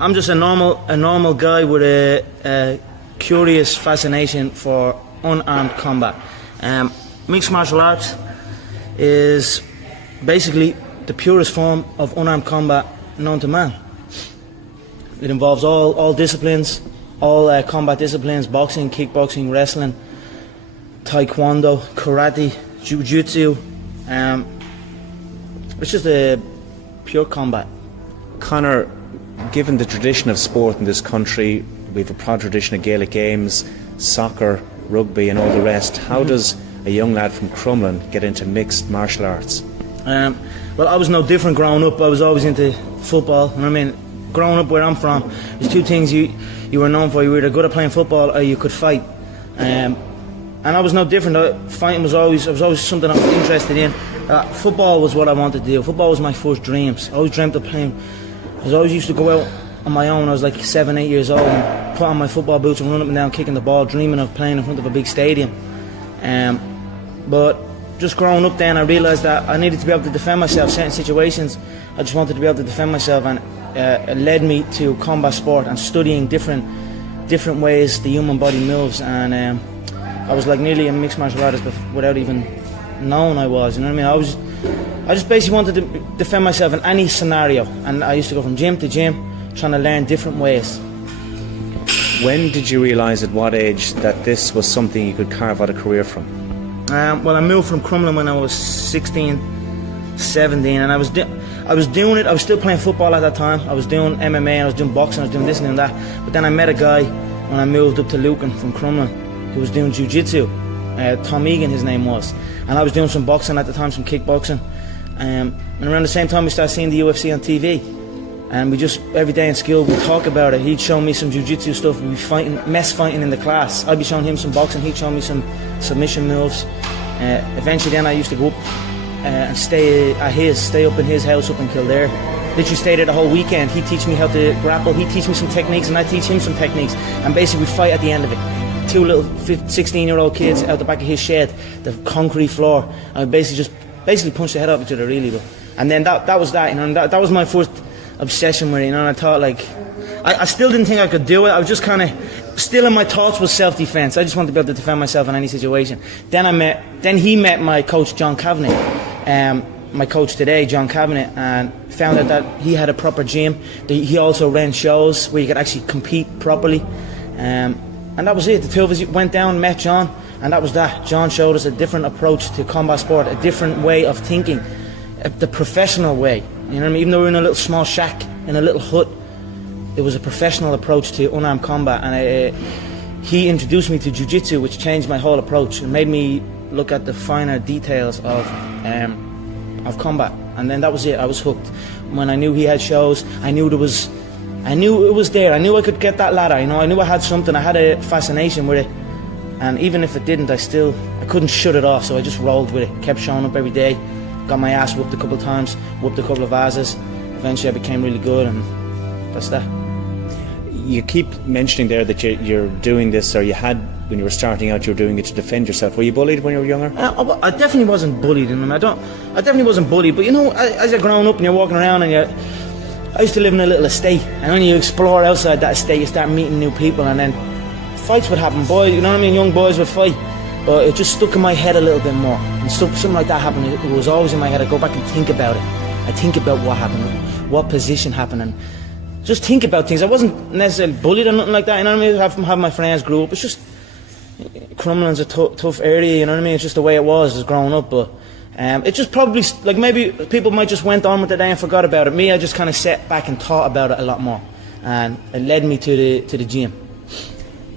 I'm just a normal guy with a curious fascination for unarmed combat. Mixed martial arts is basically the purest form of unarmed combat known to man. It involves all disciplines, all combat disciplines: boxing, kickboxing, wrestling, taekwondo, karate, jiu-jitsu. It's just a pure combat. Conor, given the tradition of sport in this country, we have a proud tradition of Gaelic games, soccer, rugby and all the rest. How does a young lad from Crumlin get into mixed martial arts? Well, I was no different growing up. I was always into football. You know what I mean? Growing up where I'm from, there's two things you were known for. You were either good at playing football or you could fight. And I was no different. Fighting was always something I was interested in. Football was what I wanted to do. Football was my first dreams. I always dreamt of playing. I always used to go out on my own. I was like 7, 8 years old and put on my football boots and run up and down kicking the ball, dreaming of playing in front of a big stadium. But just growing up then, I realised that I needed to be able to defend myself. Certain situations, I just wanted to be able to defend myself, and it led me to combat sport and studying different ways the human body moves. And I was like nearly a mixed martial artist without even knowing I was. You know what I mean? I just basically wanted to defend myself in any scenario, and I used to go from gym to gym, trying to learn different ways. When did you realise, at what age, that this was something you could carve out a career from? Well, I moved from Crumlin when I was 16, 17, and I was doing it. I was still playing football at that time. I was doing MMA, and I was doing boxing, I was doing this and doing that. But then I met a guy when I moved up to Lucan from Crumlin who was doing jiu-jitsu. Tom Egan, his name was. And I was doing some boxing at the time, some kickboxing. And around the same time we started seeing the UFC on TV. And we just, every day in school, we'd talk about it. He'd show me some jiu-jitsu stuff. We'd be mess fighting in the class. I'd be showing him some boxing. He'd show me some submission moves. Eventually then I used to go up and stay up in his house up in Kildare. Literally stayed there the whole weekend. He'd teach me how to grapple. He'd teach me some techniques and I'd teach him some techniques. And basically we'd fight at the end of it. Two little 16-year-old kids out the back of his shed, the concrete floor. And we basically punched the head off each other, really. But, and then that was that, you know, and that was my first obsession with it, you know. And I thought, like, I still didn't think I could do it. I was just kind of still in my thoughts was self-defense. I just wanted to be able to defend myself in any situation. Then he met my coach John Kavanagh, my coach today, John Kavanagh, and found out that he had a proper gym. He also ran shows where you could actually compete properly, and that was it. The two of us went down, met John, and that was that. John showed us a different approach to combat sport, a different way of thinking, the professional way. You know what I mean? Even though we were in a little small shack in a little hut, it was a professional approach to unarmed combat, and he introduced me to jiu-jitsu, which changed my whole approach and made me look at the finer details of combat. And then that was it. I was hooked. When I knew he had shows, I knew it was there. I knew I could get that ladder. You know, I knew I had something. I had a fascination with it, and even if it didn't, I couldn't shut it off. So I just rolled with it. Kept showing up every day. Got my ass whooped a couple of times. Whooped a couple of asses. Eventually, I became really good, and that's that. You keep mentioning there that you're doing this, or you had, when you were starting out, you were doing it to defend yourself. Were you bullied when you were younger? I definitely wasn't bullied. I definitely wasn't bullied. But you know, as you're growing up and you're walking around, and I used to live in a little estate, and when you explore outside that estate, you start meeting new people, and then fights would happen. Boys, you know what I mean? Young boys would fight. But it just stuck in my head a little bit more. And something like that happened. It was always in my head. I go back and think about it. I think about what happened, what position happened, and just think about things. I wasn't necessarily bullied or nothing like that. You know what I mean? I have my friends grew up. It's just Crumlin's a tough area. You know what I mean? It's just the way it was growing up. But it just probably, like, maybe people might just went on with the day and forgot about it. Me, I just kind of sat back and thought about it a lot more, and it led me to the gym.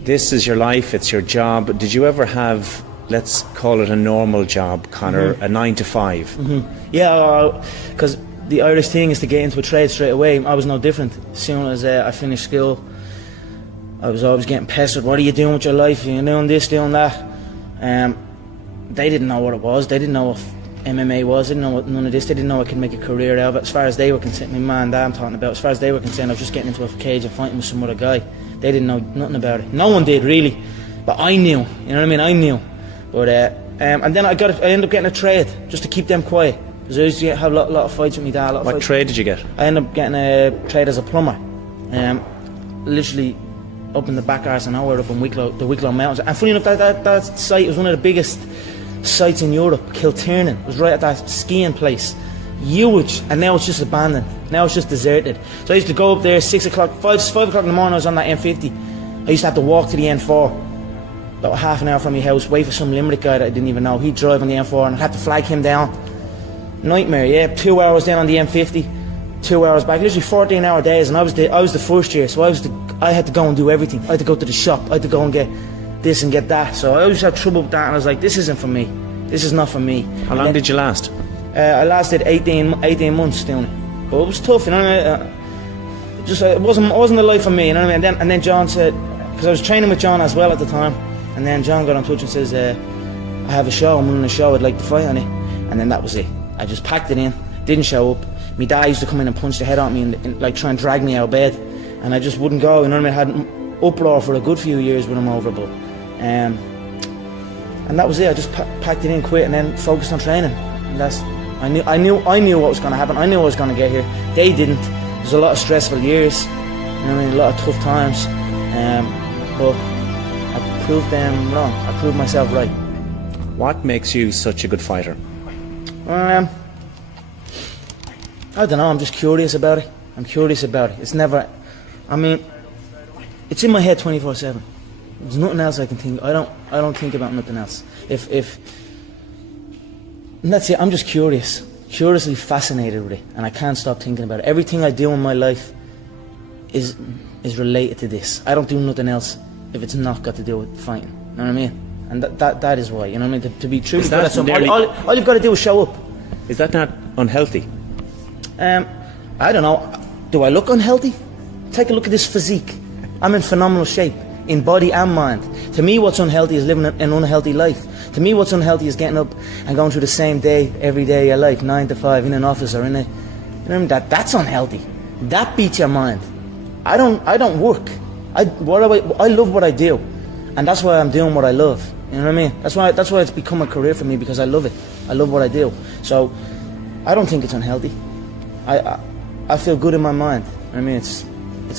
This is your life. It's your job. Did you ever have, let's call it a normal job, Conor, a 9 to 5? Yeah, because the Irish thing is to get into a trade straight away. I was no different. As soon as I finished school, I was always getting pestered. What are you doing with your life? You're doing this, doing that. They didn't know what it was. They didn't know what MMA was. They didn't know what none of this. They didn't know I could make a career out of it. As far as they were concerned, my man and dad I'm talking about, as far as they were concerned, I was just getting into a cage and fighting with some other guy. They didn't know nothing about it. No one did, really. But I knew. You know what I mean? I knew. But and then I ended up getting a trade just to keep them quiet. Because I used to have a lot of fights with my dad. What trade did you get? I ended up getting a trade as a plumber. literally up in the back arse and nowhere up in Wicklow, the Wicklow Mountains. And funny enough, that site was one of the biggest sites in Europe. Kilternan was right at that skiing place. Huge, and now it's just abandoned. Now it's just deserted. So I used to go up there 6 o'clock, 5 o'clock in the morning. I was on that M50. I used to have to walk to the N4, about half an hour from my house, wait for some Limerick guy that I didn't even know. He'd drive on the M4 and I'd have to flag him down. Nightmare, yeah. 2 hours down on the M50, 2 hours back. Literally 14-hour days, and I was the first year, so I had to go and do everything. I had to go to the shop. I had to go and get this and get that. So I always had trouble with that, and I was like, this isn't for me. This is not for me. How long did you last? I lasted 18 months doing it. But it was tough, you know what I mean? It wasn't the life for me, you know what I mean? And then John said, because I was training with John as well at the time, and then John got in touch and says, I have a show, I'm running a show, I'd like to fight on it. And then that was it. I just packed it in, didn't show up. My dad used to come in and punch the head on me and like try and drag me out of bed, and I just wouldn't go, you know what I mean? I had an uproar for a good few years with him over, but and that was it. I just packed it in, quit, and then focused on training. And I knew what was going to happen. I knew I was going to get here. They didn't. There's a lot of stressful years, you know what I mean? A lot of tough times, but I proved them wrong. I proved myself right. What makes you such a good fighter? I don't know, I'm just curious about it. I'm curious about it. It's never, I mean, it's in my head 24/7. There's nothing else I can think. I don't think about nothing else. And that's it. I'm just curiously fascinated with it, and I can't stop thinking about it. Everything I do in my life is related to this. I don't do nothing else if it's not got to do with fighting. You know what I mean? And that is why. You know what I mean? To be truly good at something, all you've got to do is show up. Is that not unhealthy? I don't know. Do I look unhealthy? Take a look at this physique. I'm in phenomenal shape, in body and mind. To me, what's unhealthy is living an unhealthy life. To me, what's unhealthy is getting up and going through the same day every day of your life, 9 to 5, in an office or in a, you know what I mean? That's unhealthy. That beats your mind. I don't work. I love what I do, and that's why I'm doing what I love. You know what I mean? That's why it's become a career for me, because I love it. I love what I do. So I don't think it's unhealthy. I feel good in my mind. I mean, it's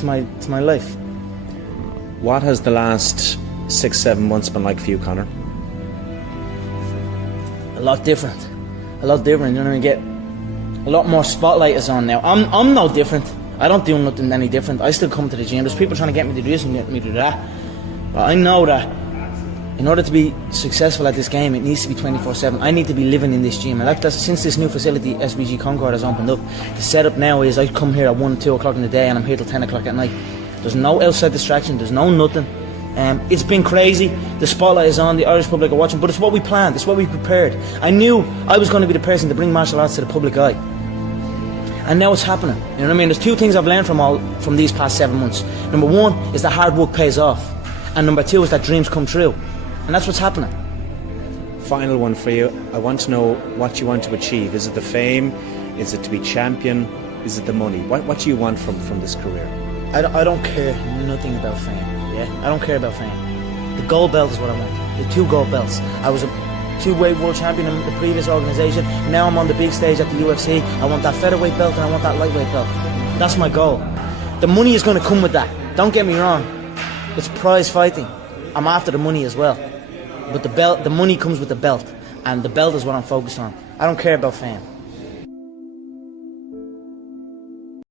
my life. What has the last 6-7 months been like for you, Conor? A lot different. You know what I mean? Get a lot more spotlight is on now. I'm no different. I don't do nothing any different. I still come to the gym. There's people trying to get me to do this and get me to do that. But I know that in order to be successful at this game, it needs to be 24/7. I need to be living in this gym, and that's since this new facility, SBG Concord, has opened up. The setup now is I come here at 1, 2 o'clock in the day, and I'm here till 10 o'clock at night. There's no outside distraction. There's no nothing. It's been crazy. The spotlight is on. The Irish public are watching, but it's what we planned. It's what we prepared. I knew I was going to be the person to bring martial arts to the public eye, and now it's happening. You know what I mean? There's two things I've learned from these past 7 months. Number one is that hard work pays off, and number two is that dreams come true, and that's what's happening. Final one for you. I want to know what you want to achieve. Is it the fame? Is it to be champion? Is it the money? What do you want from this career? I don't care nothing about fame. Yeah, I don't care about fame. The gold belt is what I want. The 2 gold belts. I was a 2-weight world champion in the previous organisation. Now I'm on the big stage at the UFC. I want that featherweight belt and I want that lightweight belt. That's my goal. The money is going to come with that. Don't get me wrong. It's prize fighting. I'm after the money as well. But the money comes with the belt, and the belt is what I'm focused on. I don't care about fame.